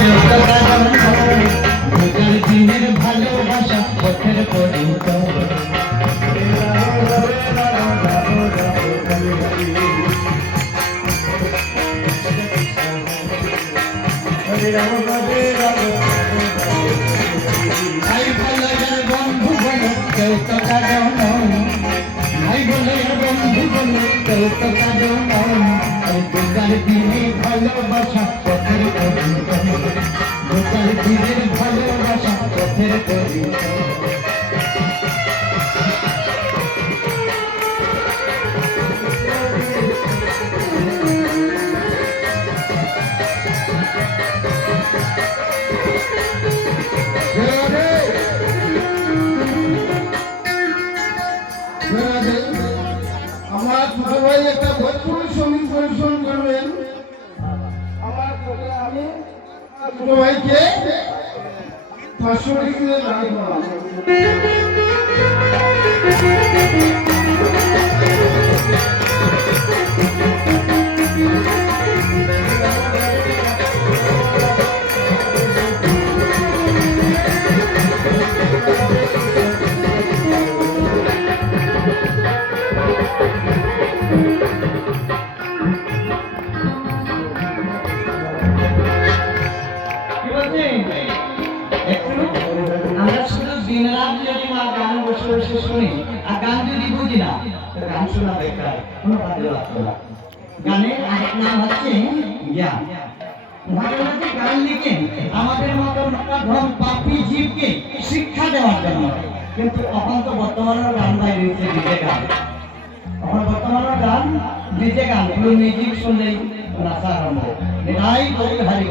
কেউ তো কারণ রোজার দিনের ভালোবাসা পথের পরিত ভাই বলে বন্ধু বলে কেউ তো কারণ ভাই বলে বন্ধু বলে কেউ তো কারণ রোজার দিনে ভালোবাসা পথের পরিত রোজার দিনের ভালোবাসা পথের পরিত আমার ছোট ভাই একটা ভোজপুরি সঙ্গীত পরিবেশন করবেন। আমার আমি ছোট ভাইকে 500 টাকা দান করলাম। আমরা শুধু দিন রাত যদি মা গান বসে বসে শুনি আর গান যদি বুঝি না তো গান শোনা বেকার, কোনো কাজে লাগতো না। গানের আরেক নাম হচ্ছে জ্ঞান। ভাগবতী গান লিখে আমাদের মতো নরম পাপী জীবকে শিক্ষা দেওয়ার জন্য, কিন্তু এখন তো বর্তমানের গান বাইরে হচ্ছে ডিজে গান। এখন বর্তমানের গান ডিজে গান, পুরো মিউজিক শুনলেই নাচা আরম্ভ। এটাই হারি